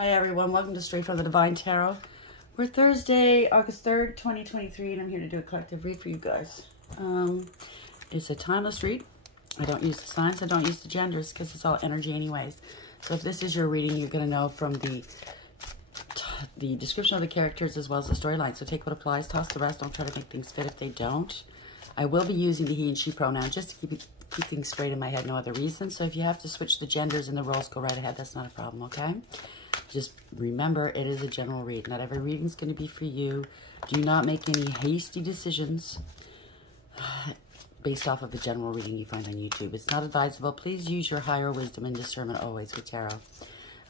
Hi everyone, welcome to Straight from the Divine Tarot. We're Thursday, August 3rd, 2023, and I'm here to do a collective read for you guys. It's a timeless read. I don't use the signs, I don't use the genders, because it's all energy anyways. So if this is your reading, you're going to know from the description of the characters as well as the storyline. So take what applies, toss the rest, don't try to make things fit if they don't. I will be using the he and she pronoun just to keep things straight in my head, no other reason. So if you have to switch the genders and the roles, go right ahead, that's not a problem, okay? Just remember, it is a general read. Not every reading is going to be for you. Do not make any hasty decisions based off of a general reading you find on YouTube. It's not advisable. Please use your higher wisdom and discernment always with tarot.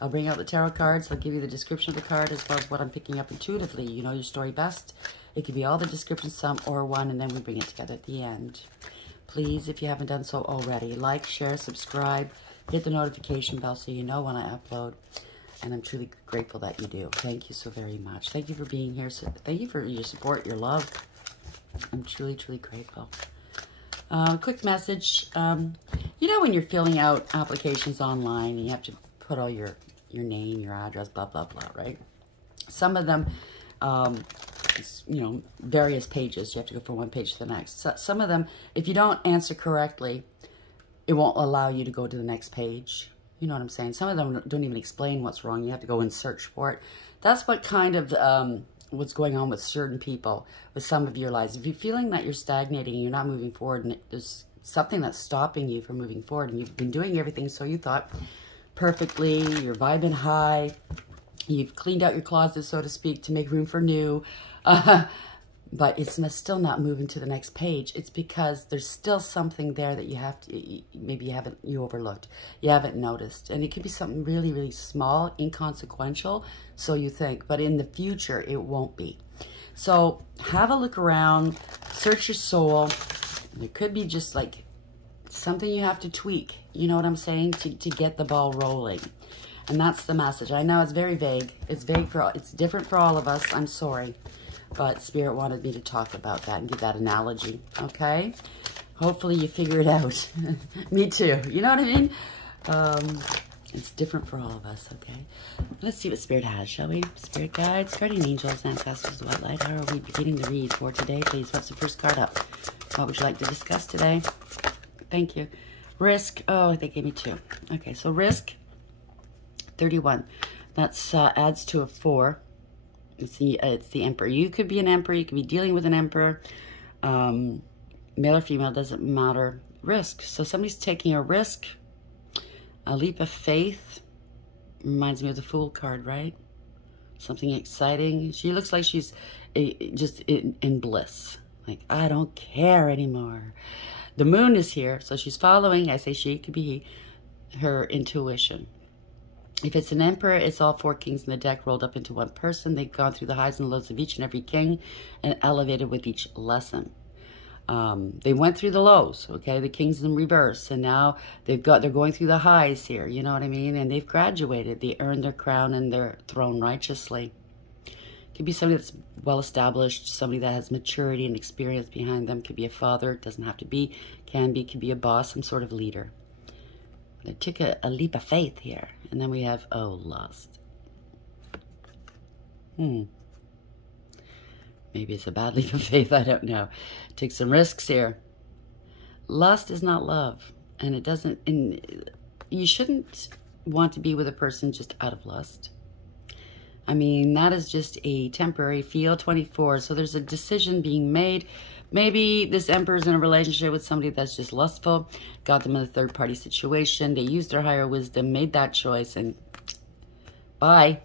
I'll bring out the tarot cards. I'll give you the description of the card as well as what I'm picking up intuitively. You know your story best. It could be all the descriptions, some or one, and then we bring it together at the end. Please, if you haven't done so already, like, share, subscribe, hit the notification bell so you know when I upload. And I'm truly grateful that you do. Thank you so very much. Thank you for being here. So thank you for your support, your love. I'm truly, truly grateful. Quick message. You know when you're filling out applications online and you have to put all your name, your address, blah, blah, blah, right? Some of them, you know, various pages. You have to go from one page to the next. So, some of them, if you don't answer correctly, it won't allow you to go to the next page. You know what I'm saying? Some of them don't even explain what's wrong. You have to go and search for it. That's what kind of what's going on with certain people, with some of your lives. If you're feeling that you're stagnating, you're not moving forward, and there's something that's stopping you from moving forward, and you've been doing everything so you thought perfectly, you're vibing high, you've cleaned out your closet, so to speak, to make room for new, but it's still not moving to the next page. It's because there's still something there that you have to, maybe you overlooked, you haven't noticed. And it could be something really, really small, inconsequential, so you think, but in the future, it won't be. So have a look around, search your soul. There could be just like something you have to tweak, you know what I'm saying, to get the ball rolling. And that's the message. I know it's very vague. It's vague it's different for all of us. I'm sorry. But Spirit wanted me to talk about that and give that analogy, okay? Hopefully you figure it out. Me too. You know what I mean? It's different for all of us, okay? Let's see what Spirit has, shall we? Spirit guides, guardian angels, ancestors, white light. How are we beginning the read for today, please? What's the first card up? What would you like to discuss today? Thank you. Risk. Oh, they gave me two. Okay, so risk, 31. That's adds to a 4. It's the Emperor. You could be an Emperor. You could be dealing with an Emperor. Male or female, doesn't matter. Risk. So somebody's taking a risk. A leap of faith. Reminds me of the Fool card, right? Something exciting. She looks like she's just in bliss. Like, I don't care anymore. The moon is here. So she's following, I say she, could be he, her intuition. If it's an Emperor, it's all 4 kings in the deck rolled up into one person. They've gone through the highs and lows of each and every king and elevated with each lesson. They went through the lows, okay? The kings in reverse. And now they're going through the highs here, you know what I mean? And they've graduated. They earned their crown and their throne righteously. Could be somebody that's well-established, somebody that has maturity and experience behind them. Could be a father. It doesn't have to be. Can be. Could be a boss, some sort of leader. I took a leap of faith here. And then we have, oh, lust. Maybe it's a bad leap of faith. I don't know. Take some risks here. Lust is not love. And it doesn't, you shouldn't want to be with a person just out of lust. I mean, that is just a temporary feel. 24. So there's a decision being made. Maybe this Emperor's in a relationship with somebody that's just lustful, got them in a third-party situation. They used their higher wisdom, made that choice, and bye.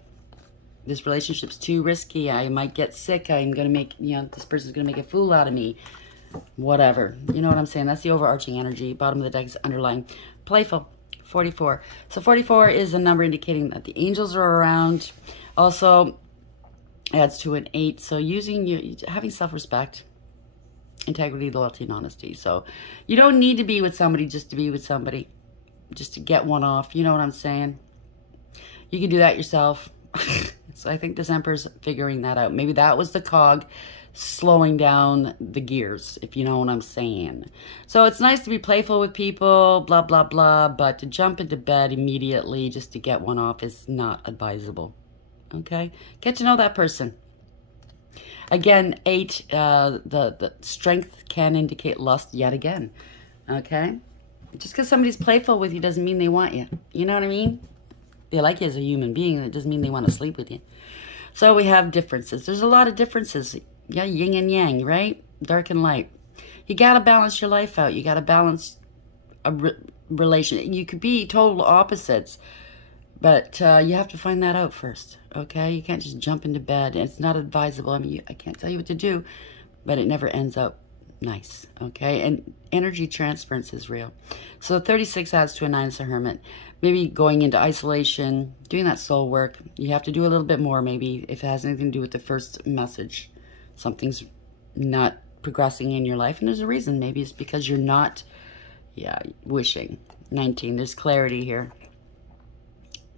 This relationship's too risky. I might get sick. I'm going to make, you know, this person's going to make a fool out of me. Whatever. You know what I'm saying? That's the overarching energy. Bottom of the deck is underlying. Playful. 44. So 44 is a number indicating that the angels are around. Also adds to an 8. So having self-respect, integrity, loyalty, and honesty. So you don't need to be with somebody just to be with somebody, just to get one off. You know what I'm saying? You can do that yourself. So I think this Emperor's figuring that out. Maybe that was the cog slowing down the gears, if you know what I'm saying. So it's nice to be playful with people, blah, blah, blah, but to jump into bed immediately just to get one off is not advisable. Okay? Get to know that person. Again, 8, the strength can indicate lust yet again. Okay? Just because somebody's playful with you doesn't mean they want you. You know what I mean? They like you as a human being. It doesn't mean they want to sleep with you. So we have differences. There's a lot of differences. Yeah, yin and yang, right? Dark and light. You got to balance your life out. You got to balance a relation. You could be total opposites, but you have to find that out first, okay? You can't just jump into bed. It's not advisable. I mean, I can't tell you what to do, but it never ends up nice, okay? And energy transference is real. So 36 adds to a 9 as a hermit. Maybe going into isolation, doing that soul work. You have to do a little bit more, maybe, if it has anything to do with the first message. Something's not progressing in your life, and there's a reason. Maybe it's because you're not, wishing. 19, there's clarity here.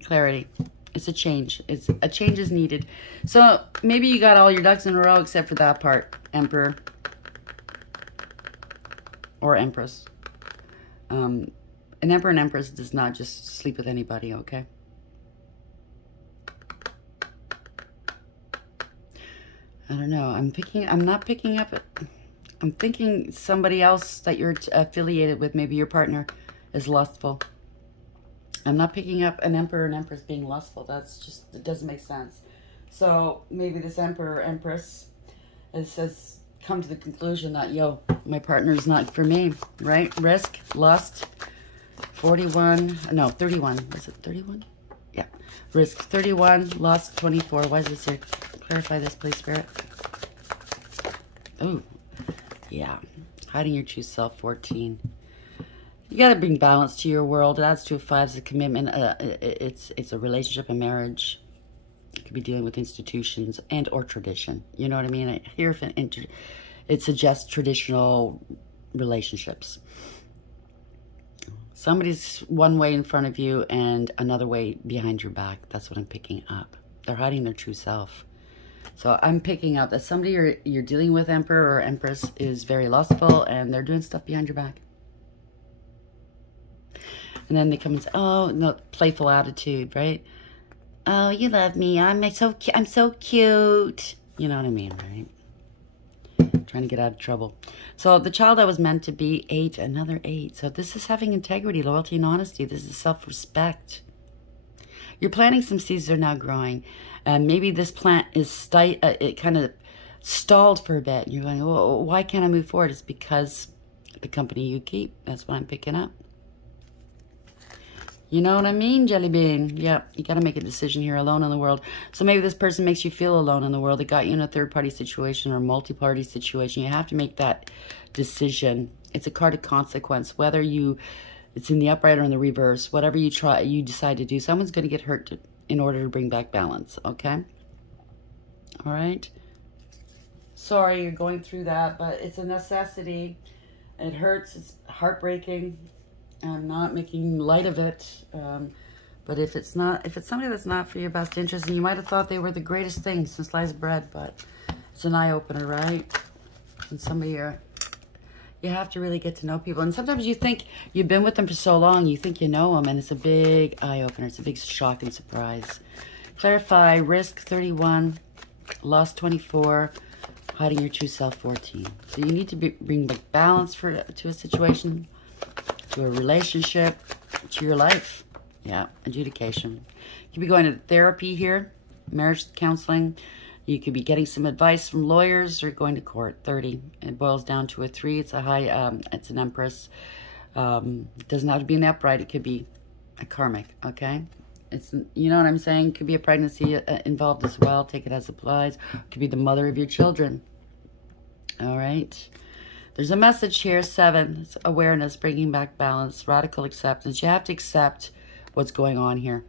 Clarity. It's a change. A change is needed. So maybe you got all your ducks in a row except for that part, Emperor or Empress. An Emperor and Empress does not just sleep with anybody, okay? I don't know. I'm not picking up it. I'm thinking somebody else that you're affiliated with, maybe your partner, is lustful. I'm not picking up an Emperor and Empress being lustful. That's just, it doesn't make sense. So maybe this Emperor or Empress has come to the conclusion that, yo, my partner is not for me, right? Risk, lust, 31, no, 31. Was it 31? Yeah. Risk, 31, lust, 24. Why is this here? Clarify this, please, Spirit. Oh, yeah. Hiding your true self, 14. You got to bring balance to your world. It adds to a 5 as a commitment. It's a relationship, a marriage. You could be dealing with institutions and or tradition. You know what I mean? Here, it suggests traditional relationships. Somebody's one way in front of you and another way behind your back. That's what I'm picking up. They're hiding their true self. So I'm picking up that somebody you're dealing with, Emperor or Empress, is very lustful and they're doing stuff behind your back. And then they come and say, oh, no, playful attitude, right? Oh, you love me. I'm so cute. You know what I mean, right? Trying to get out of trouble. So the child that was meant to be 8, another 8. So this is having integrity, loyalty, and honesty. This is self-respect. You're planting some seeds that are now growing. And maybe this plant is it kind of stalled for a bit. And you're going, well, why can't I move forward? It's because the company you keep. That's what I'm picking up. You know what I mean, Jelly Bean? Yeah, you got to make a decision here, alone in the world. So maybe this person makes you feel alone in the world. They got you in a third-party situation or multi-party situation. You have to make that decision. It's a card of consequence. Whether it's in the upright or in the reverse, whatever you decide to do, someone's going to get hurt in order to bring back balance, okay? All right? Sorry you're going through that, but it's a necessity. It hurts. It's heartbreaking. I'm not making light of it, but if it's somebody that's not for your best interest, and you might have thought they were the greatest thing since sliced bread, but it's an eye-opener, right? And somebody you have to really get to know people, and sometimes you think you've been with them for so long, you think you know them, and it's a big eye-opener. It's a big shock and surprise. Clarify, risk 31, loss 24, hiding your true self 14. So you need to bring back balance to a situation, to a relationship, to your life. Yeah, adjudication. You could be going to therapy here, marriage counseling. You could be getting some advice from lawyers or going to court. 30. It boils down to a 3. It's a high, it's an Empress. It doesn't have to be an upright. It could be a karmic, okay? You know what I'm saying? It could be a pregnancy involved as well. Take it as applies. It could be the mother of your children. All right. There's a message here, 7. It's awareness, bringing back balance, radical acceptance. You have to accept what's going on here.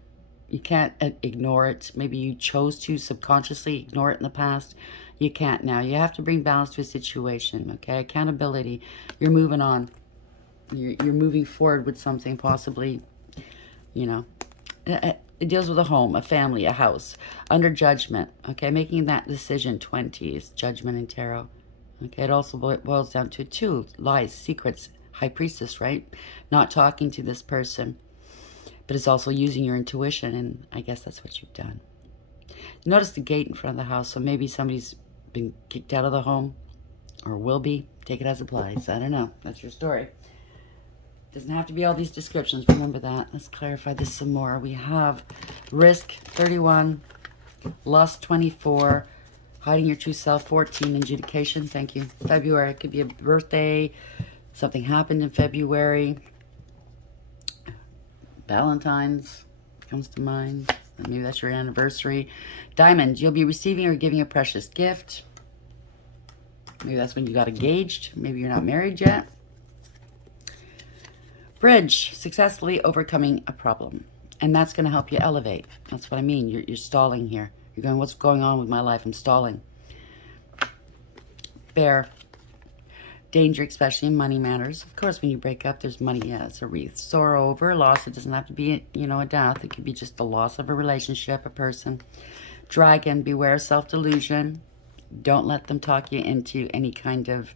You can't ignore it. Maybe you chose to subconsciously ignore it in the past. You can't now. You have to bring balance to a situation, okay? Accountability. You're moving on. You're moving forward with something, possibly, you know. It deals with a home, a family, a house, under judgment, okay? Making that decision, 20 is judgment in tarot. Okay, it also boils down to 2, lies, secrets, high priestess, right? Not talking to this person, but it's also using your intuition, and I guess that's what you've done. Notice the gate in front of the house, so maybe somebody's been kicked out of the home, or will be. Take it as it applies. I don't know. That's your story. Doesn't have to be all these descriptions. Remember that. Let's clarify this some more. We have risk, 31, lust, 24, hiding your true self, 14, adjudication. Thank you. February. It could be a birthday. Something happened in February. Valentine's comes to mind. Maybe that's your anniversary. Diamond. You'll be receiving or giving a precious gift. Maybe that's when you got engaged. Maybe you're not married yet. Bridge, successfully overcoming a problem. And that's going to help you elevate. That's what I mean. You're stalling here. You're going, what's going on with my life? I'm stalling. Bear, danger, especially in money matters. Of course, when you break up, there's money. Yeah, it's a wreath. Sorrow over a loss. It doesn't have to be, you know, a death. It could be just the loss of a relationship, a person. Dragon, beware self-delusion. Don't let them talk you into any kind of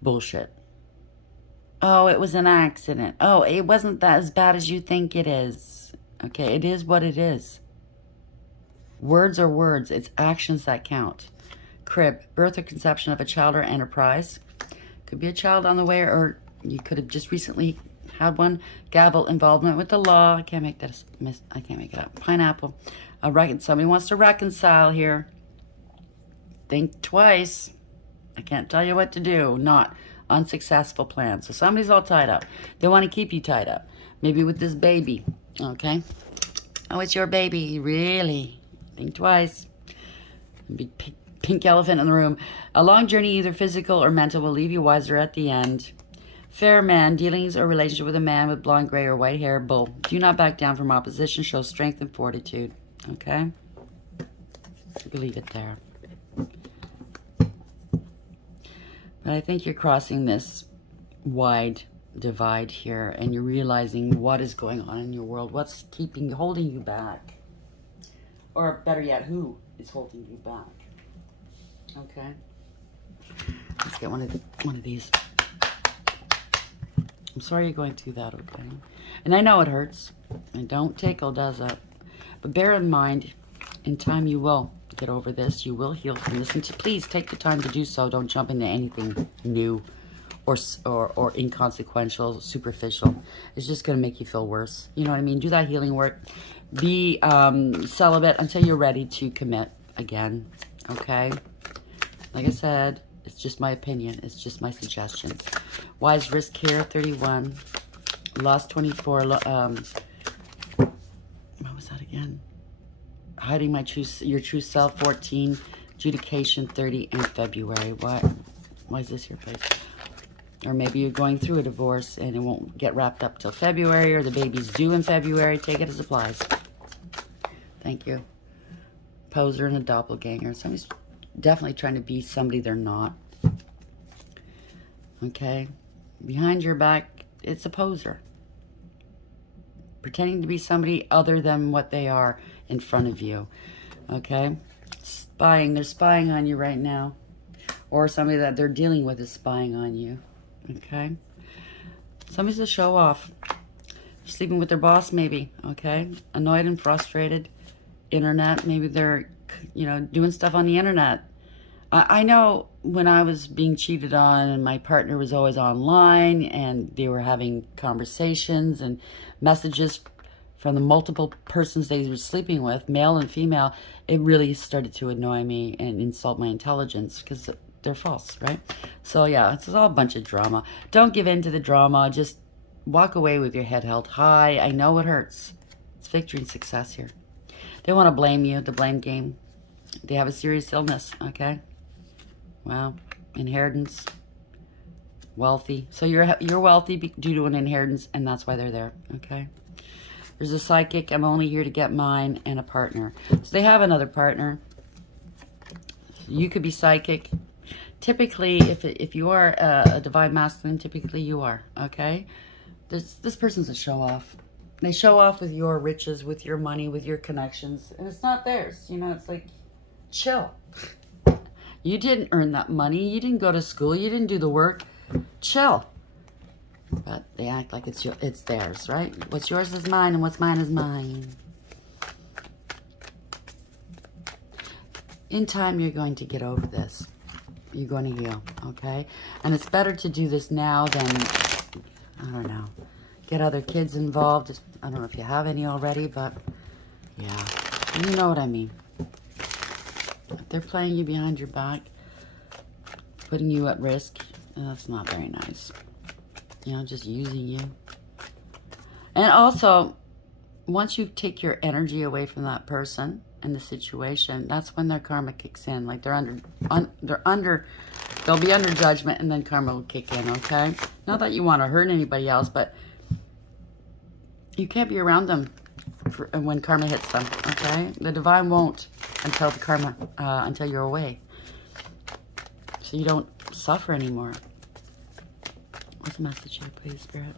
bullshit. Oh, it was an accident. Oh, it wasn't that as bad as you think it is. Okay, it is what it is. Words are words. It's actions that count. Crib, birth or conception of a child or enterprise. Could be a child on the way, or you could have just recently had one. Gavel, involvement with the law. I can't make that. I can't make it up. Pineapple. Somebody wants to reconcile here. Think twice. I can't tell you what to do. Not unsuccessful plan. So somebody's all tied up. They want to keep you tied up. Maybe with this baby. Okay. Oh, it's your baby. Really? Think twice. Big pink elephant in the room. A long journey, either physical or mental, will leave you wiser at the end. Fair man, dealings or relationship with a man with blonde, gray, or white hair. Bull. Do not back down from opposition. Show strength and fortitude. Okay? You can leave it there. But I think you're crossing this wide divide here, and you're realizing what is going on in your world. What's holding you back? Or better yet, who is holding you back? Okay. Let's get one of these. I'm sorry you're going through that, okay? And I know it hurts. And don't tickle, does it? But bear in mind, in time you will get over this. You will heal from this. And please take the time to do so. Don't jump into anything new or inconsequential, superficial. It's just going to make you feel worse. You know what I mean? Do that healing work. Be celibate until you're ready to commit again. Okay? Like I said, it's just my opinion. It's just my suggestions. Wise risk here, 31. Lost 24. What was that again? Hiding your true self, 14. Adjudication, 30. And February. Why is this your place? Or maybe you're going through a divorce and it won't get wrapped up till February, or the baby's due in February. Take it as applies. Thank you. Poser and a doppelganger. Somebody's definitely trying to be somebody they're not. Okay? Behind your back, it's a poser. Pretending to be somebody other than what they are in front of you. Okay? Spying. They're spying on you right now. Or somebody that they're dealing with is spying on you. Okay? Somebody's a show off. Sleeping with their boss, maybe. Okay? Annoyed and frustrated. Internet. Maybe they're, doing stuff on the internet. I know when I was being cheated on and my partner was always online and they were having conversations and messages from the multiple persons they were sleeping with, male and female, it really started to annoy me and insult my intelligence because they're false, right? So yeah, it's all a bunch of drama. Don't give in to the drama. Just walk away with your head held high. I know it hurts. It's victory and success here. They want to blame you, the blame game. They have a serious illness, okay? Well, inheritance, wealthy. So you're wealthy due to an inheritance, and that's why they're there, okay? There's a psychic. I'm only here to get mine, and a partner. So they have another partner. You could be psychic. Typically, if you are a divine masculine, typically you are, okay? This person's a show-off. They show off with your riches, with your money, with your connections, and it's not theirs. You know, it's like, chill. You didn't earn that money. You didn't go to school. You didn't do the work. Chill. But they act like it's theirs, right? What's yours is mine, and what's mine is mine. In time, you're going to get over this. You're going to heal, okay? And it's better to do this now than, I don't know, get other kids involved. I don't know if you have any already, but yeah, you know what I mean. If they're playing you behind your back, putting you at risk, that's not very nice. You know, just using you. And also, once you take your energy away from that person and the situation, that's when their karma kicks in. Like they'll be under judgment, and then karma will kick in, okay? Not that you want to hurt anybody else, but you can't be around them when karma hits them, okay? The divine won't until the karma, until you're away. So you don't suffer anymore. What's the message here, please, Spirit?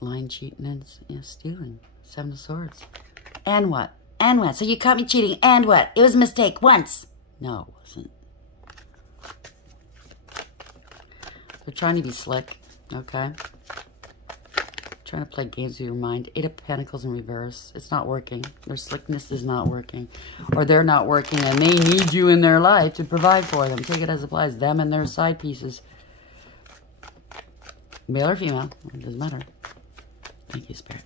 Lying, cheating, and stealing. 7 of Swords. And what? And what? So you caught me cheating, and what? It was a mistake once. No, it wasn't. They're trying to be slick, okay? Trying to play games with your mind. 8 of Pentacles in reverse. It's not working. Their slickness is not working. Or they're not working, and they need you in their life to provide for them. Take it as it applies. Them and their side pieces. Male or female. It doesn't matter. Thank you, Spirit.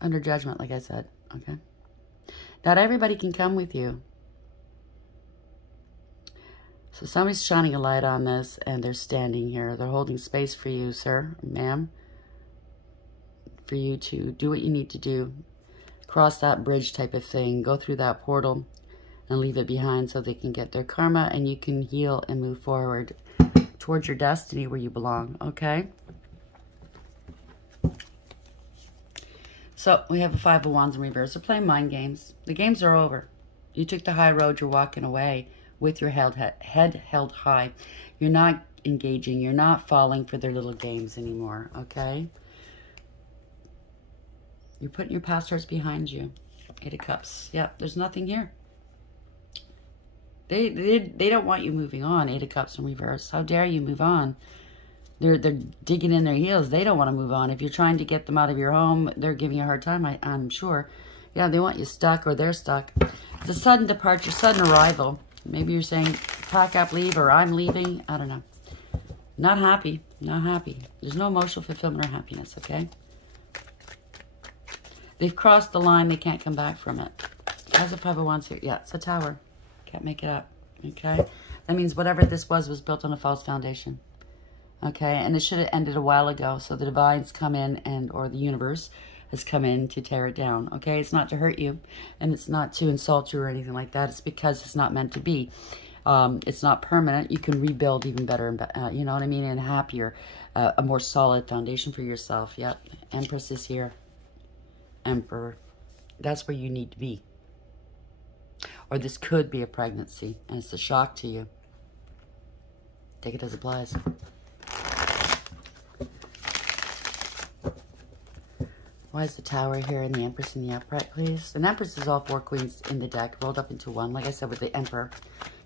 Under judgment, like I said. Okay? Not everybody can come with you. So somebody's shining a light on this, and they're standing here. They're holding space for you, sir, ma'am, for you to do what you need to do. Cross that bridge type of thing. Go through that portal and leave it behind so they can get their karma, and you can heal and move forward towards your destiny where you belong, okay? So we have a 5 of Wands in reverse. They're playing mind games. The games are over. You took the high road. You're walking away with your head held high. You're not engaging. You're not falling for their little games anymore, okay? You're putting your past hurts behind you. 8 of Cups. Yep, there's nothing here. They don't want you moving on. 8 of Cups in reverse. How dare you move on? They're digging in their heels. They don't want to move on. If you're trying to get them out of your home, they're giving you a hard time, I'm sure. Yeah, they want you stuck, or they're stuck. It's a sudden departure, sudden arrival. Maybe you're saying, pack up, leave, or I'm leaving. I don't know. Not happy. Not happy. There's no emotional fulfillment or happiness, okay? They've crossed the line. They can't come back from it. How's the 5 of Wands here? Yeah, it's a Tower. Can't make it up, okay? That means whatever this was built on a false foundation, okay? And it should have ended a while ago. So the divines come in, or the universe has come in to tear it down, okay? It's not to hurt you, and it's not to insult you or anything like that. It's because it's not meant to be. It's not permanent. You can rebuild even better, you know what I mean, and happier, a more solid foundation for yourself. Yep, Empress is here. Emperor. That's where you need to be. Or this could be a pregnancy, and it's a shock to you. Take it as it applies. Why is the Tower here and the Empress in the upright, please? An Empress is all 4 queens in the deck, rolled up into one. Like I said, with the Emperor.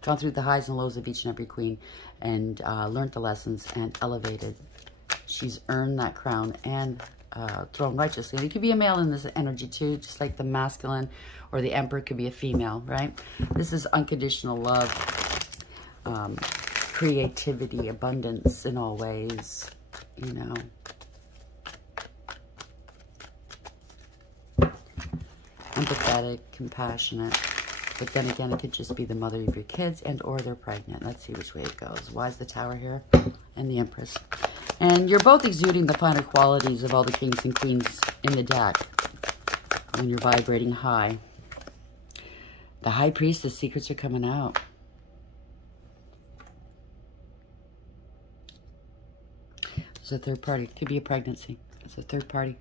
Gone through the highs and lows of each and every queen, and learned the lessons and elevated. She's earned that crown and throne righteously. And it could be a male in this energy too, just like the masculine or the Emperor could be a female, right? This is unconditional love, creativity, abundance in all ways, you know. Empathetic, compassionate, but then again, it could just be the mother of your kids and or they're pregnant. Let's see which way it goes. Why is the Tower here? And the Empress. And you're both exuding the finer qualities of all the kings and queens in the deck when you're vibrating high. The High Priestess, secrets are coming out. It's a third party. Could be a pregnancy. It's a third party.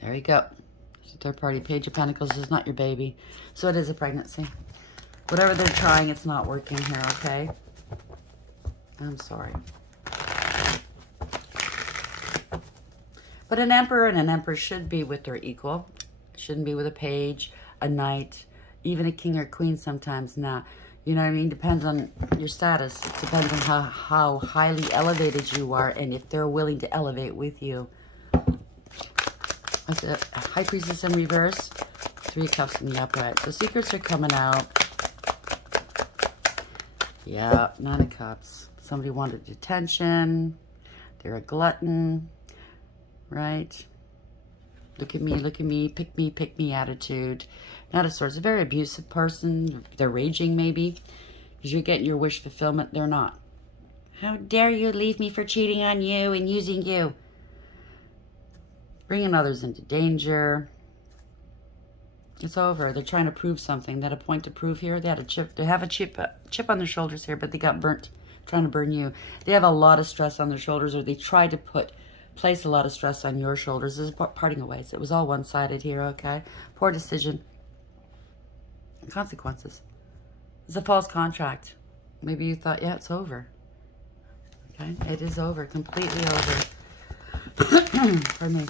There you go. Third party. Page of Pentacles is not your baby. So it is a pregnancy. Whatever they're trying, it's not working here, okay? I'm sorry. But an emperor and an empress should be with their equal. Shouldn't be with a page, a knight, even a king or queen sometimes. Nah, you know what I mean? Depends on your status. It depends on how highly elevated you are and if they're willing to elevate with you. That's it. High Priestess in reverse. 3 Cups in the upright. So secrets are coming out. Yeah, 9 of Cups. Somebody wanted attention. They're a glutton. Right? Look at me, pick me attitude. Knight of Swords, a very abusive person. They're raging maybe. Because you're getting your wish fulfillment. They're not. How dare you leave me for cheating on you and using you? Bringing others into danger. It's over. They're trying to prove something. They had a point to prove here. They had a chip. They have a chip on their shoulders here, but they got burnt trying to burn you. They have a lot of stress on their shoulders, or they tried to place a lot of stress on your shoulders. This is parting of ways. It was all one-sided here, okay? Poor decision. Consequences. It's a false contract. Maybe you thought, yeah, it's over. Okay? It is over. Completely over. For me.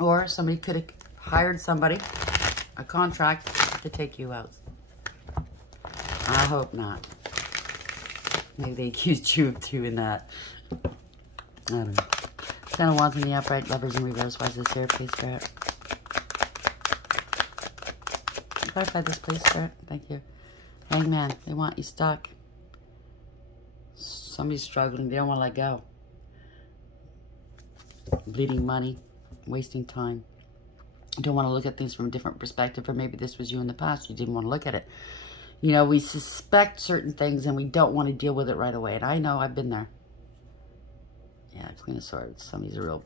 Or somebody could have hired somebody, a contract, to take you out. I hope not. Maybe they accused you of doing that. I don't know. 10 of Wands in the upright, Lovers in reverse. Why is this here, please, Spirit? Clarify this, please, Spirit. Thank you. Hangman, they want you stuck. Somebody's struggling. They don't want to let go. Bleeding money. Wasting time. You don't want to look at things from a different perspective, or maybe this was you in the past. You didn't want to look at it. You know, we suspect certain things and we don't want to deal with it right away. And I know, I've been there. Yeah, Queen of Swords. Somebody's a real...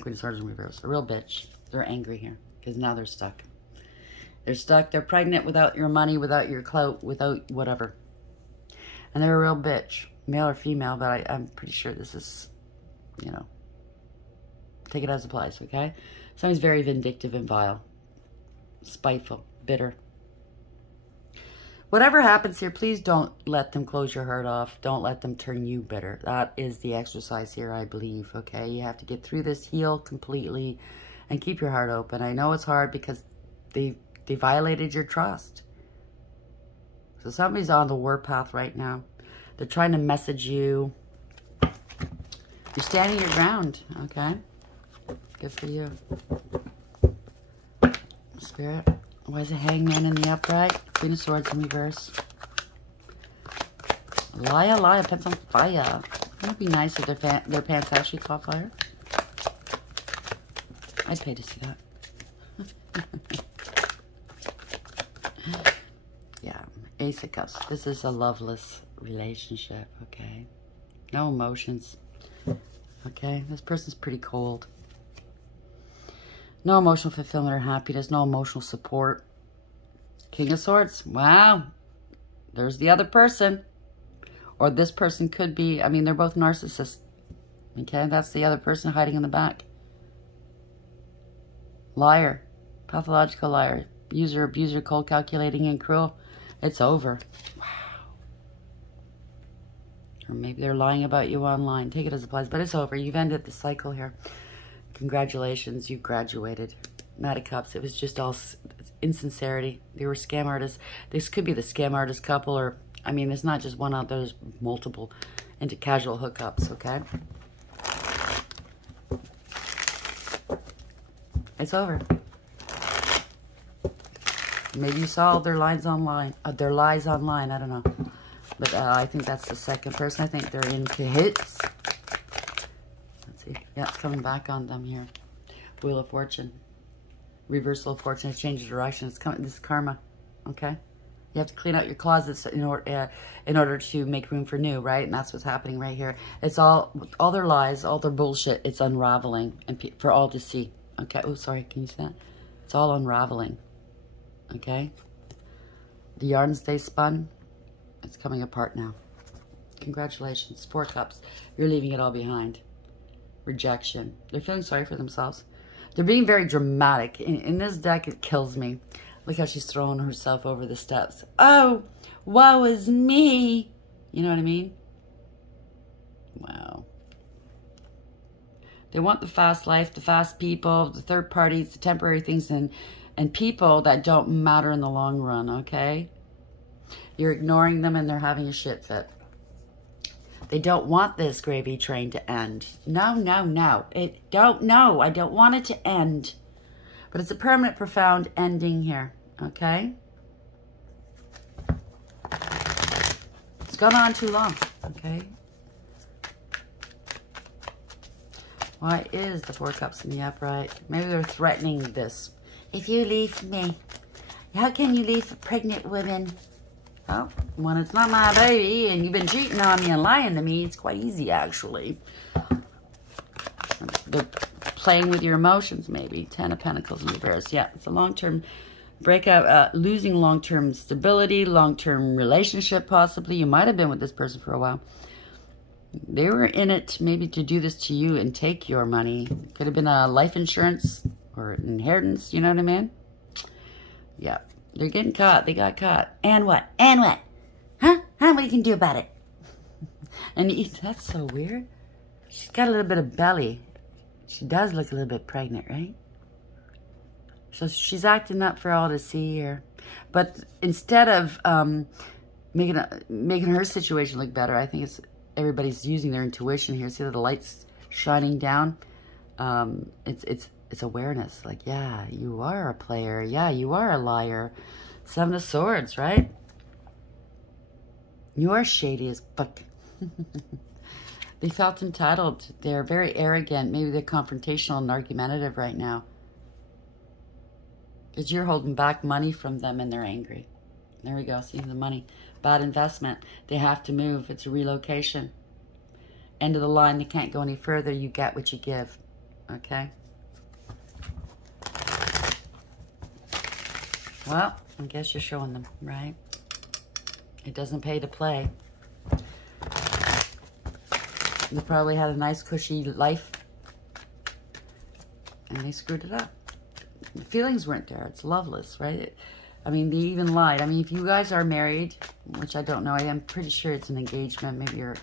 Queen of Swords in reverse. A real bitch. They're angry here because now they're stuck. They're stuck. They're pregnant without your money, without your clout, without whatever. And they're a real bitch. Male or female, but I'm pretty sure this is, you know, take it as it applies, okay? Somebody's very vindictive and vile. Spiteful. Bitter. Whatever happens here, please don't let them close your heart off. Don't let them turn you bitter. That is the exercise here, I believe, okay? You have to get through this, heal completely, and keep your heart open. I know it's hard because they violated your trust. So somebody's on the warpath right now. They're trying to message you. You're standing your ground, okay? Good for you. Spirit. Why is a Hangman in the upright? Queen of Swords in reverse. Liar, pants on fire. Wouldn't it be nice if their pants actually caught fire? I'd pay to see that. Yeah, Ace of Cups. This is a loveless relationship, okay? No emotions, okay? This person's pretty cold. No emotional fulfillment or happiness. No emotional support. King of Swords. Wow. There's the other person. Or this person could be, I mean, they're both narcissists. Okay, that's the other person hiding in the back. Liar. Pathological liar. User, abuser, cold, calculating, and cruel. It's over. Wow. Or maybe they're lying about you online. Take it as it applies. But it's over. You've ended the cycle here. Congratulations, you graduated. Knight of Cups. It was just all insincerity. They were scam artists. This could be the scam artist couple, or, I mean, there's not just one out there, there's multiple into casual hookups, okay? It's over. Maybe you saw their lies online. I don't know. But I think that's the second person. I think they're into hits. Yeah, it's coming back on them here. Wheel of Fortune. Reversal of Fortune. It's changed direction. It's coming. This is karma. Okay? You have to clean out your closets in order to make room for new, right? And that's what's happening right here. It's all their lies, all their bullshit. It's unraveling and for all to see. Okay? Oh, sorry. Can you see that? It's all unraveling. Okay? The yarns they spun, it's coming apart now. Congratulations. 4 Cups. You're leaving it all behind. Rejection. They're feeling sorry for themselves. They're being very dramatic. In this deck, it kills me. Look how she's throwing herself over the steps. Oh, woe is me. You know what I mean? Wow. They want the fast life, the fast people, the third parties, the temporary things, and people that don't matter in the long run, okay? You're ignoring them and they're having a shit fit. They don't want this gravy train to end. No, no, no. I don't want it to end. But it's a permanent, profound ending here, okay? It's gone on too long, okay? Why is the Four Cups in the upright? Maybe they're threatening this. If you leave me, how can you leave pregnant women? Well, when it's not my baby and you've been cheating on me and lying to me, it's quite easy, actually. They're playing with your emotions, maybe. 10 of Pentacles in reverse. Yeah, it's a long-term breakup, losing long-term stability, long-term relationship, possibly. You might have been with this person for a while. They were in it maybe to do this to you and take your money. Could have been a life insurance or inheritance, you know what I mean? Yeah. They're getting caught. They got caught. And what? And what? Huh? What you can do about it? And that's so weird. She's got a little bit of belly. She does look a little bit pregnant, right? So she's acting up for all to see here. But instead of making her situation look better, I think it's everybody's using their intuition here. See the lights shining down? It's awareness. Like, yeah, you are a player. Yeah, you are a liar. 7 of Swords, right? You are shady as fuck. They felt entitled. They're very arrogant. Maybe they're confrontational and argumentative right now. Because you're holding back money from them and they're angry. There we go. See the money. Bad investment. They have to move. It's a relocation. End of the line. They can't go any further. You get what you give. Okay? Well, I guess you're showing them, right? It doesn't pay to play. They probably had a nice, cushy life. And they screwed it up. The feelings weren't there. It's loveless, right? I mean, they even lied. I mean, if you guys are married, which I don't know. I am pretty sure it's an engagement. Maybe you're,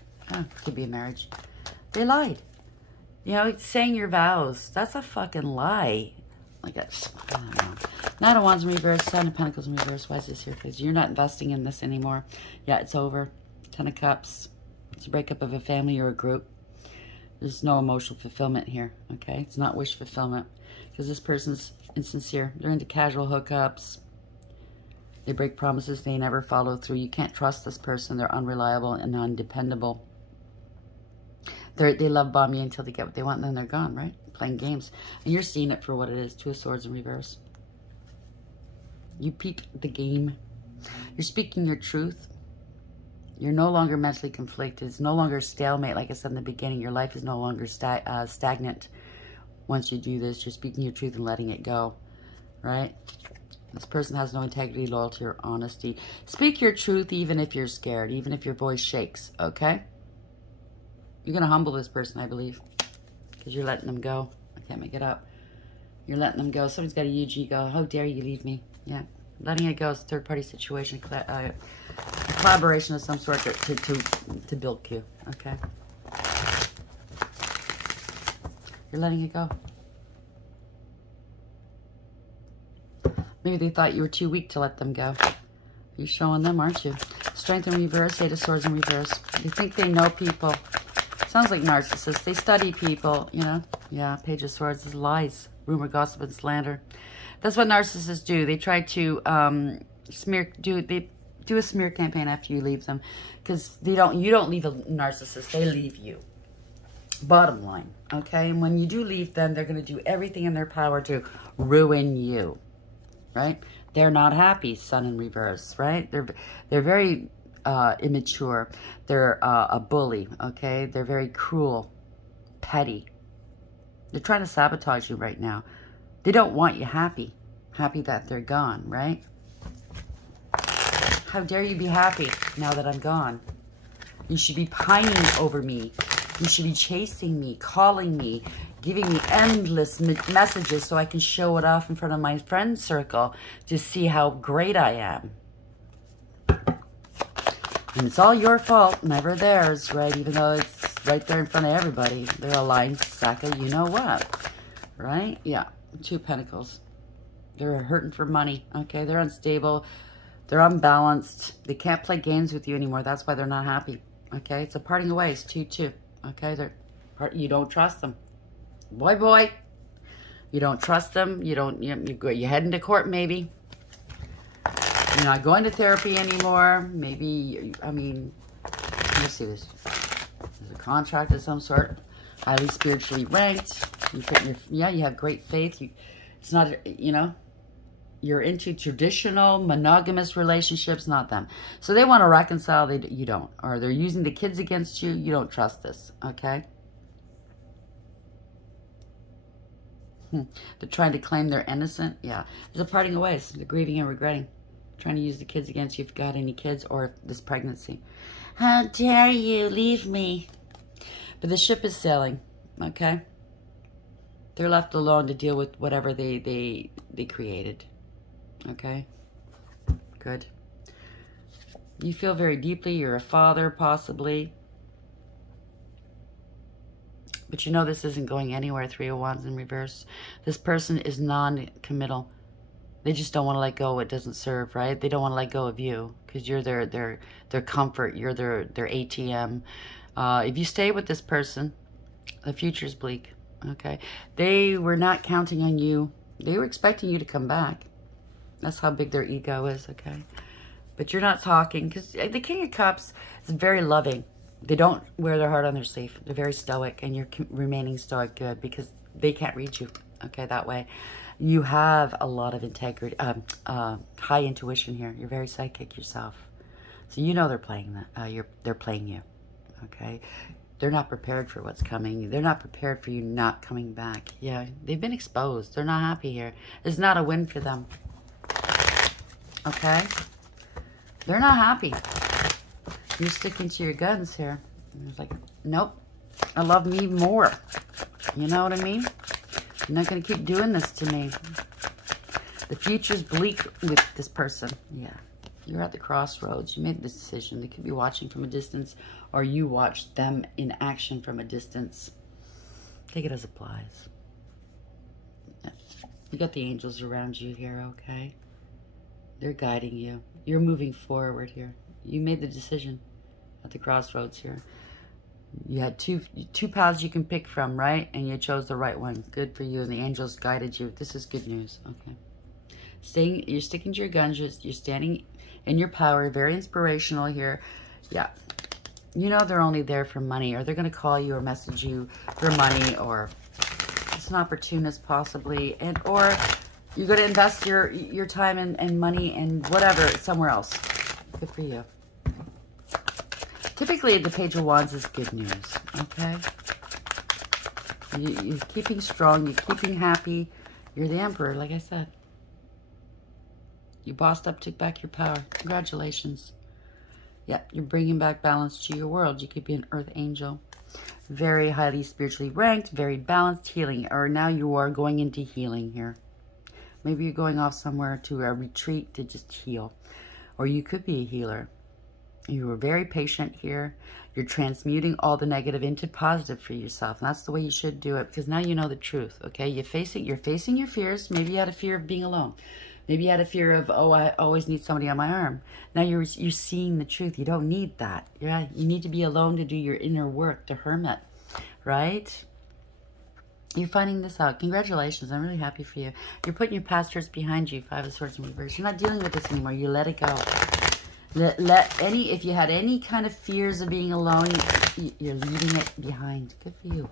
could be a marriage. They lied. You know, saying your vows. That's a fucking lie. Like, I don't know. Knight of Wands in reverse, 7 of Pentacles in reverse. Why is this here? Because you're not investing in this anymore. Yeah, it's over. 10 of Cups. It's a breakup of a family or a group. There's no emotional fulfillment here, okay? It's not wish fulfillment. Because this person's insincere. They're into casual hookups. They break promises they never follow through. You can't trust this person. They're unreliable and undependable. They love bomb you until they get what they want, and then they're gone, right? Playing games. And you're seeing it for what it is. 2 of Swords in reverse. You peep the game. You're speaking your truth. You're no longer mentally conflicted. It's no longer a stalemate. Like I said in the beginning, your life is no longer stagnant. Once you do this, you're speaking your truth and letting it go, right? This person has no integrity, loyalty, or honesty. Speak your truth even if you're scared, even if your voice shakes, okay? You're going to humble this person, I believe, because you're letting them go. I can't make it up. You're letting them go. Somebody's got a huge ego. How dare you leave me? Yeah. Letting it go is a third-party situation. A collaboration of some sort to build you. Okay. You're letting it go. Maybe they thought you were too weak to let them go. You're showing them, aren't you? Strength in reverse, 8 of Swords in reverse. They think they know people. Sounds like narcissists. They study people, you know. Yeah, Page of Swords is lies. Rumor, gossip, and slander. That's what narcissists do. They try to they do a smear campaign after you leave them, because you don't leave a narcissist, they leave you. Bottom line, okay? And when you do leave them, they're going to do everything in their power to ruin you, right? They're not happy, Sun in reverse, right? They're very immature. They're a bully, okay? They're very cruel, petty. They're trying to sabotage you right now. They don't want you happy that they're gone, right? How dare you be happy now that I'm gone? You should be pining over me. You should be chasing me, calling me, giving me endless messages so I can show it off in front of my friend circle to see how great I am. And it's all your fault, never theirs, right? Even though it's right there in front of everybody. They're a lying sack of you know what, right? Yeah, 2 Pentacles. They're hurting for money, okay? They're unstable. They're unbalanced. They can't play games with you anymore. That's why they're not happy, okay? It's a parting of ways, 2-2, okay? You don't trust them. Boy. You don't trust them. You're heading to court, maybe. You're not going to therapy anymore. Maybe, I mean, let's see this. There's a contract of some sort. Highly spiritually ranked. You have great faith. It's not, you know, you're into traditional monogamous relationships, not them. So they want to reconcile, you don't. Or they're using the kids against you. You don't trust this, okay? They're trying to claim they're innocent. Yeah. There's a parting of ways. They're grieving and regretting. Trying to use the kids against you if you've got any kids or this pregnancy. How dare you leave me? But the ship is sailing, okay? They're left alone to deal with whatever they created, okay? Good. You feel very deeply. You're a father, possibly. But you know this isn't going anywhere, 3 of Wands in reverse. This person is non-committal. They just don't want to let go. It doesn't serve, right? They don't want to let go of you because you're their comfort. You're their ATM. If you stay with this person, the future's bleak, okay? They were not counting on you. They were expecting you to come back. That's how big their ego is, okay? But you're not talking because the King of Cups is very loving. They don't wear their heart on their sleeve. They're very stoic, and you're remaining stoic good because they can't read you, okay, that way. You have a lot of integrity, high intuition here. You're very psychic yourself. So you know they're playing that. They're playing you, okay? They're not prepared for what's coming. They're not prepared for you not coming back. Yeah, they've been exposed. They're not happy here. It's not a win for them, okay? They're not happy. You're sticking to your guns here. It's like, nope, I love me more. You know what I mean? You're not going to keep doing this to me. The future's bleak with this person. Yeah. You're at the crossroads. You made this decision. They could be watching from a distance, or you watched them in action from a distance. Take it as applies. Yeah. You got the angels around you here, okay? They're guiding you. You're moving forward here. You made the decision at the crossroads here. You had two paths you can pick from, right? And you chose the right one. Good for you. And the angels guided you. This is good news. Okay. You're sticking to your guns. You're standing in your power. Very inspirational here. Yeah. You know they're only there for money, or they're going to call you or message you for money, or it's an opportunist possibly, or you're going to invest your time and money and whatever somewhere else. Good for you. Typically, the Page of Wands is good news, okay? You're keeping strong. You're keeping happy. You're the Emperor, like I said. You bossed up, took back your power. Congratulations. Yeah, you're bringing back balance to your world. You could be an Earth Angel. Very highly spiritually ranked, very balanced, healing. Or now you are going into healing here. Maybe you're going off somewhere to a retreat to just heal. Or you could be a healer. You were very patient here. You're transmuting all the negative into positive for yourself. And that's the way you should do it, because now you know the truth, okay? You're facing your fears. Maybe you had a fear of being alone. Maybe you had a fear of, oh, I always need somebody on my arm. Now you're seeing the truth. You don't need that. Yeah, you need to be alone to do your inner work, to hermit, right? You're finding this out. Congratulations. I'm really happy for you. You're putting your past hurts behind you. 5 of Swords in reverse. You're not dealing with this anymore. You let it go. If you had any kind of fears of being alone, you're leaving it behind. Good for you.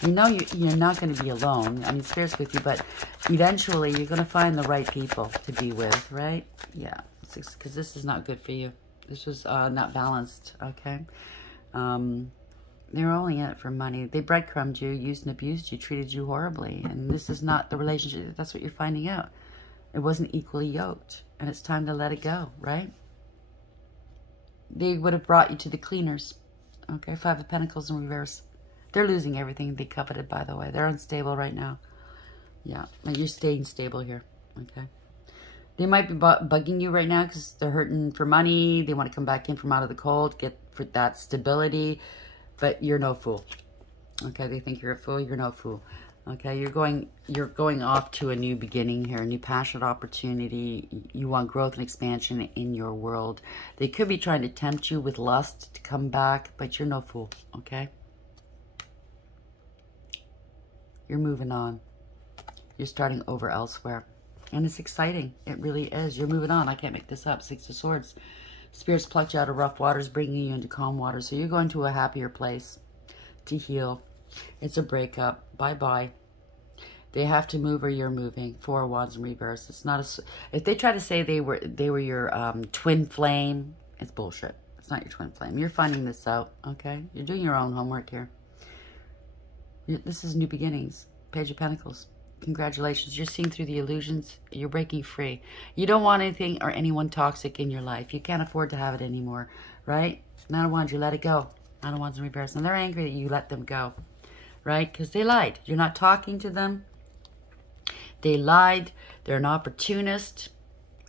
You know you're not going to be alone. I mean, Spirit's with you, but eventually you're going to find the right people to be with, right? Yeah, because this is not good for you. This was not balanced, okay? They're only in it for money. They breadcrumbed you, used and abused you, treated you horribly, and this is not the relationship. That's what you're finding out. It wasn't equally yoked, and it's time to let it go, right? They would have brought you to the cleaners. Okay, 5 of Pentacles in reverse. They're losing everything they coveted, by the way. They're unstable right now. Yeah, and you're staying stable here, okay? They might be bugging you right now because they're hurting for money. They want to come back in from out of the cold, get for that stability, but you're no fool, okay? They think you're a fool. You're no fool, okay? You're going off to a new beginning here, a new passionate opportunity. You want growth and expansion in your world. They could be trying to tempt you with lust to come back, but you're no fool, okay? You're moving on. You're starting over elsewhere. And it's exciting. It really is. You're moving on. I can't make this up. 6 of Swords. Spirits plucked you out of rough waters, bringing you into calm waters. So you're going to a happier place to heal. It's a breakup. Bye-bye. They have to move or you're moving. 4 of Wands in reverse. It's not a... If they try to say they were your twin flame, it's bullshit. It's not your twin flame. You're finding this out, okay? You're doing your own homework here. This is new beginnings. Page of Pentacles. Congratulations. You're seeing through the illusions. You're breaking free. You don't want anything or anyone toxic in your life. You can't afford to have it anymore, right? Nine of Wands, you let it go. Nine of Wands in reverse. And they're angry that you let them go, right? Because they lied. You're not talking to them. They lied. They're an opportunist.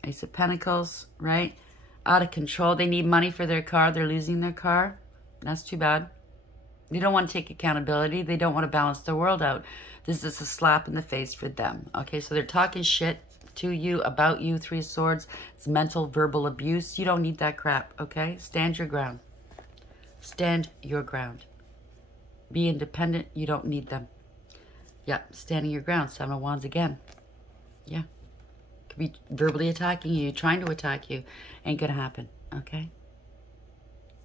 Ace of Pentacles, right? Out of control. They need money for their car. They're losing their car. That's too bad. They don't want to take accountability. They don't want to balance the world out. This is a slap in the face for them. Okay, so they're talking shit to you, about you, 3 of Swords. It's mental, verbal abuse. You don't need that crap, okay? Stand your ground. Stand your ground. Be independent. You don't need them. Yeah, standing your ground. 7 of Wands again. Yeah. Could be verbally attacking you, trying to attack you. Ain't gonna happen, okay?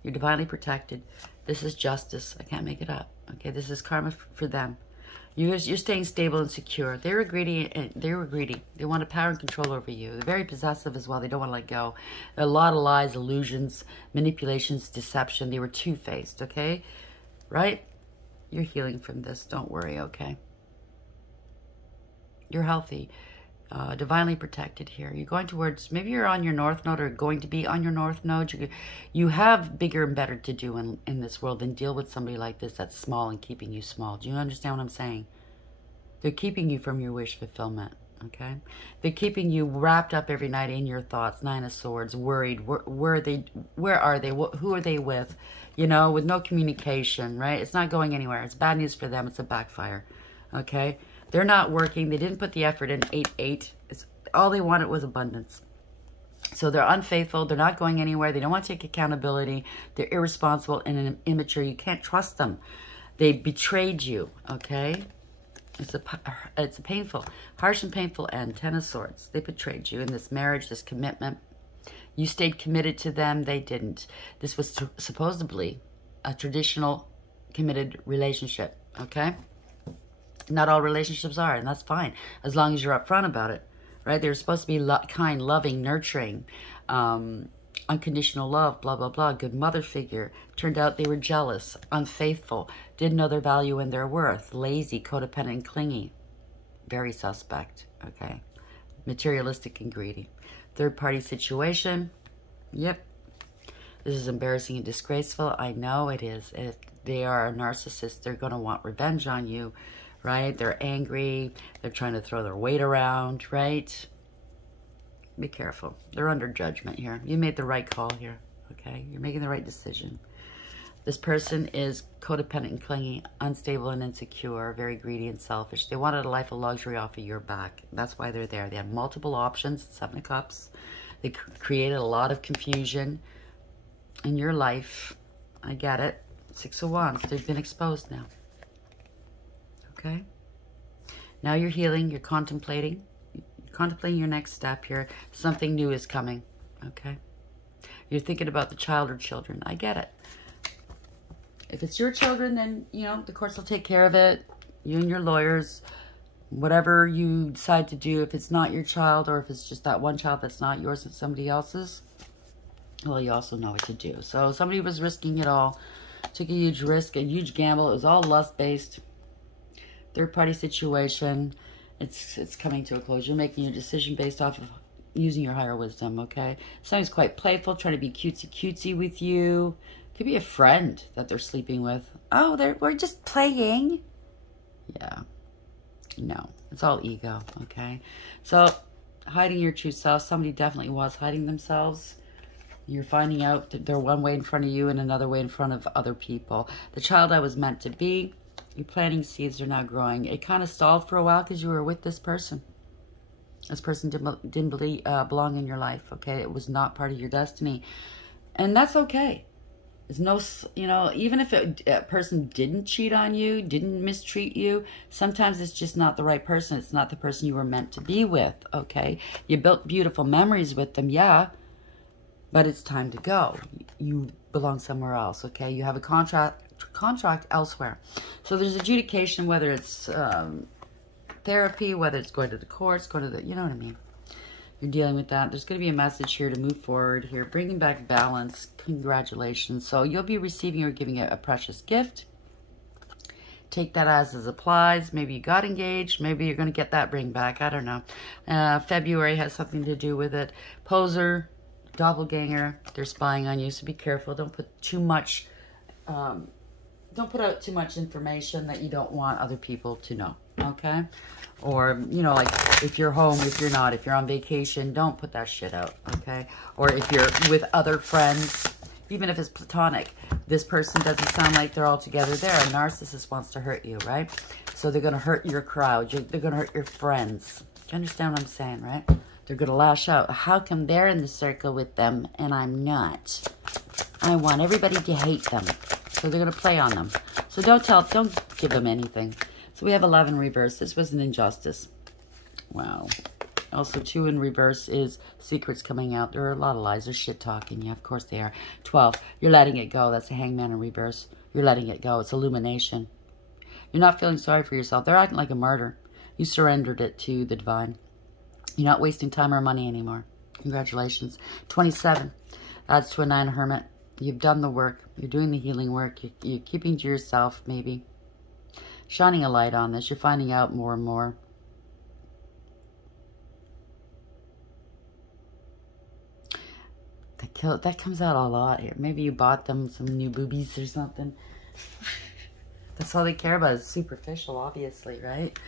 You're divinely protected. This is justice. I can't make it up. Okay, this is karma for them. You're staying stable and secure. They were greedy. They wanted power and control over you. They're very possessive as well. They don't want to let go. A lot of lies, illusions, manipulations, deception. They were two-faced, okay? Right? You're healing from this. Don't worry, okay? You're healthy. Divinely protected here. You're going towards, maybe you're on your north node or going to be on your north node. You have bigger and better to do in this world than deal with somebody like this that's small and keeping you small. Do you understand what I'm saying? They're keeping you from your wish fulfillment, okay? They're keeping you wrapped up every night in your thoughts. 9 of Swords, worried. Where are they? Who are they with? You know, with no communication, right? It's not going anywhere. It's bad news for them. It's a backfire, okay? They're not working. They didn't put the effort in. 8-8. All they wanted was abundance. So they're unfaithful. They're not going anywhere. They don't want to take accountability. They're irresponsible and immature. You can't trust them. They betrayed you, okay? It's a painful, harsh and painful end. 10 of Swords. They betrayed you in this marriage, this commitment. You stayed committed to them. They didn't. This was supposedly a traditional committed relationship, okay? Not all relationships are, and that's fine, as long as you're upfront about it, right? They're supposed to be kind, loving, nurturing, unconditional love, blah, blah, blah, good mother figure. Turned out they were jealous, unfaithful, didn't know their value and their worth, lazy, codependent, and clingy. Very suspect, okay? Materialistic and greedy. Third-party situation, yep. This is embarrassing and disgraceful. I know it is. If they are a narcissist, they're going to want revenge on you. Right? They're angry. They're trying to throw their weight around, right? Be careful. They're under judgment here. You made the right call here, okay? You're making the right decision. This person is codependent and clingy, unstable and insecure, very greedy and selfish. They wanted a life of luxury off of your back. That's why they're there. They have multiple options, 7 of Cups. They created a lot of confusion in your life. I get it. 6 of Wands. They've been exposed now. Okay, now you're healing, you're contemplating your next step here. Something new is coming, okay? You're thinking about the child or children. I get it. If it's your children, then, you know, the courts will take care of it. You and your lawyers, whatever you decide to do. If it's not your child or if it's just that one child that's not yours and somebody else's, well, you also know what to do. So somebody was risking it all, took a huge risk, a huge gamble. It was all lust-based. Third-party situation, it's coming to a close. You're making your decision based off of using your higher wisdom, okay? Somebody's quite playful, trying to be cutesy-cutesy with you, Could be a friend that they're sleeping with. Oh, we're just playing. Yeah. No, it's all ego, okay? So, hiding your true self. Somebody definitely was hiding themselves. You're finding out that they're one way in front of you and another way in front of other people. The child I was meant to be, you're planting seeds, are now growing. It kind of stalled for a while because you were with this person. This person didn't belong in your life, okay? It was not part of your destiny. And that's okay. There's no, you know, even if a person didn't cheat on you, didn't mistreat you, sometimes it's just not the right person. It's not the person you were meant to be with, okay? You built beautiful memories with them, yeah, but it's time to go. You belong somewhere else, okay? You have a contract elsewhere. So there's adjudication, whether it's therapy, whether it's going to the courts, going to the, you know what I mean? You're dealing with that. There's going to be a message here to move forward here, bringing back balance. Congratulations. So you'll be receiving or giving a precious gift. Take that as it applies. Maybe you got engaged. Maybe you're going to get that ring back. I don't know. February has something to do with it. Poser, doppelganger, they're spying on you. So be careful. Don't put too much, don't put out too much information that you don't want other people to know. Okay? Or, you know, like, if you're home, if you're not, if you're on vacation, don't put that shit out, okay? Or if you're with other friends, even if it's platonic, this person doesn't sound like they're all together there. A narcissist wants to hurt you, right? So they're going to hurt your crowd. They're going to hurt your friends. Do you understand what I'm saying, right? They're going to lash out. How come they're in the circle with them and I'm not? I want everybody to hate them. So they're going to play on them. So don't give them anything. So we have 11 reverse. This was an injustice. Wow. Also, 2 in reverse is secrets coming out. There are a lot of lies. They're shit talking. Yeah, of course they are. 12. You're letting it go. That's a hangman in reverse. You're letting it go. It's illumination. You're not feeling sorry for yourself. They're acting like a martyr. You surrendered it to the divine. You're not wasting time or money anymore. Congratulations. 27. Adds to a 9 hermit. You've done the work. You're doing the healing work. You're keeping to yourself, maybe. Shining a light on this. You're finding out more and more. That comes out a lot here. Maybe you bought them some new boobies or something. That's all they care about is superficial, obviously, right?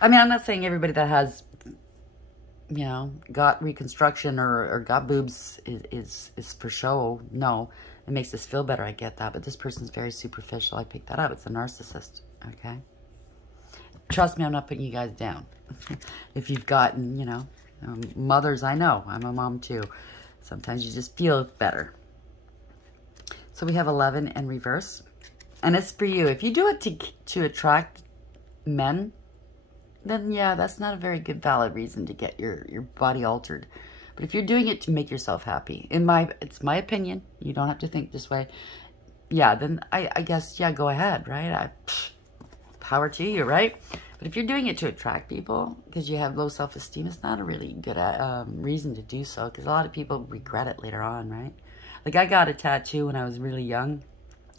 I mean, I'm not saying everybody that has, you know, got reconstruction or got boobs is for show. No, it makes us feel better. I get that. But this person's very superficial. I picked that up. It's a narcissist. Okay? Trust me, I'm not putting you guys down. If you've gotten, you know, mothers, I know. I'm a mom too. Sometimes you just feel better. So we have 11 in reverse. And it's for you. If you do it to attract men, then yeah, that's not a very good valid reason to get your body altered. But if you're doing it to make yourself happy, it's my opinion. You don't have to think this way. Yeah, then I guess, yeah, go ahead, right? Power to you, right? But if you're doing it to attract people because you have low self-esteem, it's not a really good reason to do so, because a lot of people regret it later on, right? Like, I got a tattoo when I was really young,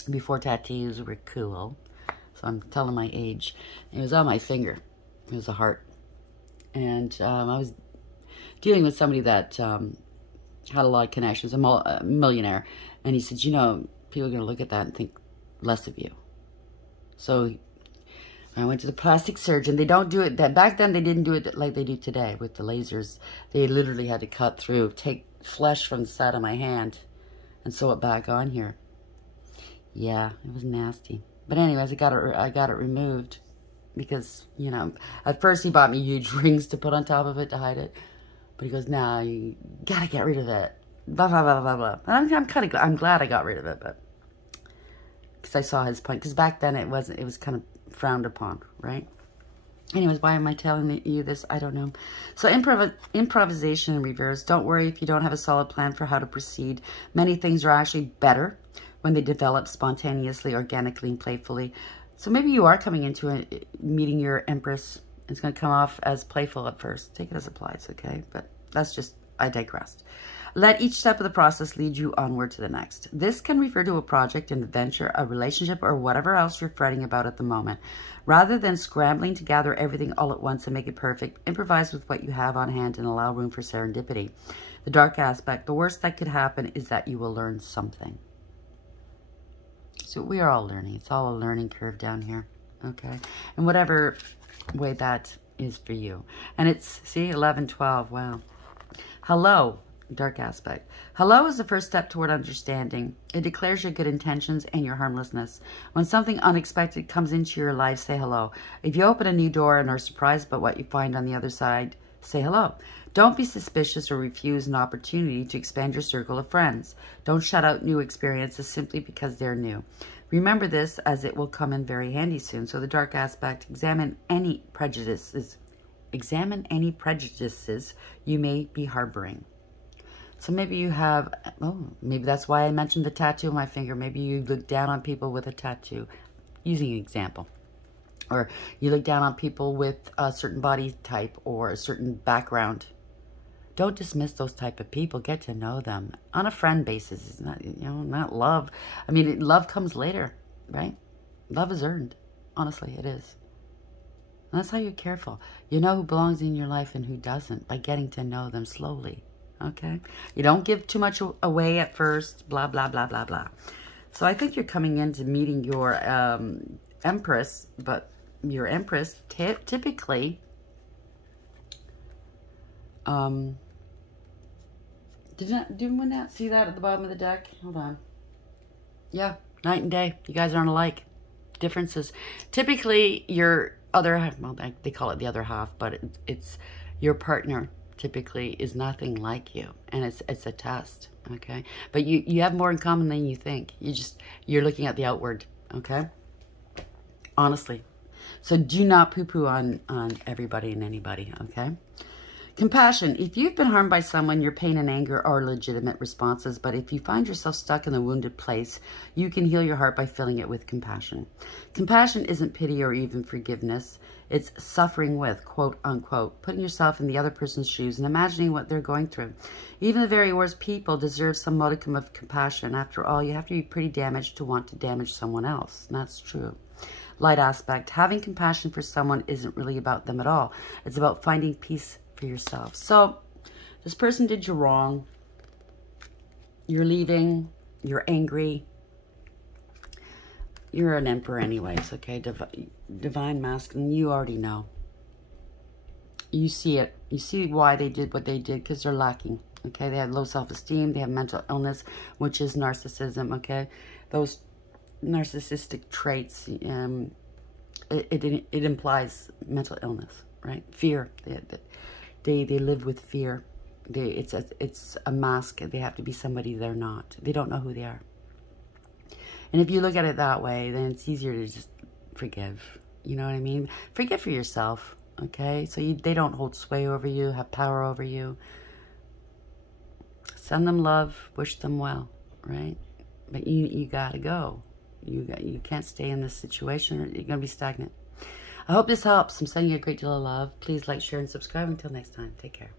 before tattoos were cool. So I'm telling my age. It was on my finger. It was a heart. And I was dealing with somebody that had a lot of connections, a millionaire. And he said, you know, people are going to look at that and think less of you. So I went to the plastic surgeon. They don't do it. Back then, they didn't do it like they do today with the lasers. They literally had to cut through, take flesh from the side of my hand and sew it back on here. Yeah, it was nasty. But anyways, I got it removed because, you know, at first he bought me huge rings to put on top of it to hide it. But he goes, nah, you gotta get rid of it. Blah, blah, blah, blah, blah. And I'm glad I got rid of it, but because I saw his point. Because back then it was kind of frowned upon, right? Anyways, why am I telling you this? I don't know. So improvisation in reverse. Don't worry if you don't have a solid plan for how to proceed. Many things are actually better when they develop spontaneously, organically, and playfully. So maybe you are coming into meeting your Empress. It's going to come off as playful at first. Take it as applies, okay? But that's just, I digressed. Let each step of the process lead you onward to the next. This can refer to a project, an adventure, a relationship, or whatever else you're fretting about at the moment. Rather than scrambling to gather everything all at once and make it perfect, improvise with what you have on hand and allow room for serendipity. The dark aspect, the worst that could happen is that you will learn something. So we are all learning. It's all a learning curve down here. Okay. And whatever way that is for you. And it's, see, 11, 12. Wow. Hello. Dark aspect. Hello is the first step toward understanding. It declares your good intentions and your harmlessness. When something unexpected comes into your life, say hello. If you open a new door and are surprised by what you find on the other side, say hello. Don't be suspicious or refuse an opportunity to expand your circle of friends. Don't shut out new experiences simply because they're new. Remember this, as it will come in very handy soon. So the dark aspect, examine any prejudices you may be harboring. So maybe you have, maybe that's why I mentioned the tattoo on my finger. Maybe you look down on people with a tattoo, using an example. Or you look down on people with a certain body type or a certain background. Don't dismiss those type of people. Get to know them on a friend basis. It's not, not love. I mean, love comes later, right? Love is earned. Honestly, it is. And that's how you're careful. You know who belongs in your life and who doesn't by getting to know them slowly. Okay? You don't give too much away at first. Blah, blah, blah, blah, blah. So I think you're coming into meeting your Empress, but your Empress typically did we not see that at the bottom of the deck? Hold on. Yeah, night and day. You guys aren't alike. Differences. Typically, your other half, well, they call it the other half, but it's your partner typically is nothing like you, and it's a test, okay? But you have more in common than you think. You're looking at the outward, okay? Honestly. So do not poo-poo on everybody and anybody, okay? Compassion. If you've been harmed by someone, your pain and anger are legitimate responses, but if you find yourself stuck in a wounded place, you can heal your heart by filling it with compassion. Compassion isn't pity or even forgiveness. It's suffering with, quote unquote, putting yourself in the other person's shoes and imagining what they're going through. Even the very worst people deserve some modicum of compassion. After all, you have to be pretty damaged to want to damage someone else. And that's true. Light aspect. Having compassion for someone isn't really about them at all. It's about finding peace for yourself. So this person did you wrong. You're leaving. You're angry. You're an emperor anyways, okay? Divine masculine. You already know. You see it. You see why they did what they did, because they're lacking. Okay? They have low self-esteem. They have mental illness, which is narcissism, okay? Those narcissistic traits, it implies mental illness, right? Fear. They live with fear. It's a mask. They have to be somebody they're not. They don't know who they are. And if you look at it that way, then it's easier to just forgive. You know what I mean? Forgive for yourself, okay? So they don't hold sway over you, have power over you. Send them love, wish them well, right? But you gotta go. You can't stay in this situation or you're gonna be stagnant. I hope this helps. I'm sending you a great deal of love. Please like, share, and subscribe. Until next time, take care.